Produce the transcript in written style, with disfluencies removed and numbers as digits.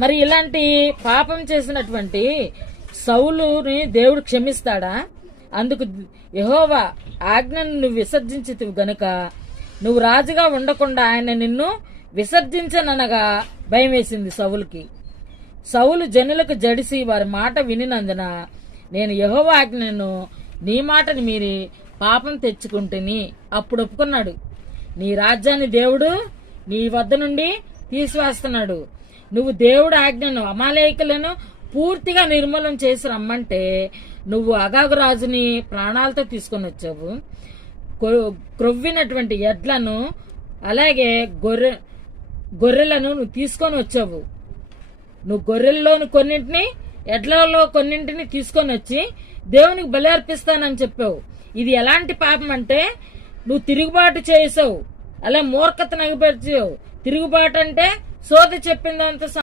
మరి ఇలాంటి పాపం చేసినటువంటి సౌలుని దేవుడు క్షమిస్తాడా? అందుకు యెహోవా ఆజ్ఞను నువ్వు విసర్జించితివి గనుక నువ్వు రాజుగా ఉండకుండా ఆయన నిన్ను విసర్జించననగా భయం వేసింది సౌలుకి. సౌలు జనులకు జడిసి వారి మాట వినినందున నేను యెహోవా ఆజ్ఞను నీ మాటని మీరి పాపం తెచ్చుకుంటుని అప్పుడు ఒప్పుకున్నాడు. నీ రాజ్యాన్ని దేవుడు నీ వద్ద నుండి తీసివేస్తున్నాడు. నువ్వు దేవుడు ఆజ్ఞను అమాలేకులను పూర్తిగా నిర్మూలన చేసి రమ్మంటే నువ్వు అగాగు రాజుని ప్రాణాలతో తీసుకొని వచ్చావు. క్రొవ్వినటువంటి ఎడ్లను అలాగే గొర్రెలను నువ్వు తీసుకొని వచ్చావు. నువ్వు గొర్రెల్లోని కొన్నింటిని ఎడ్లలో కొన్నింటిని తీసుకొని వచ్చి దేవునికి బలి అర్పిస్తానని చెప్పావు. ఇది ఎలాంటి పాపం అంటే నువ్వు తిరుగుబాటు చేసావు, అలా మూర్ఖత నగిపరిచావు. తిరుగుబాటు అంటే సోద చెప్పిందంత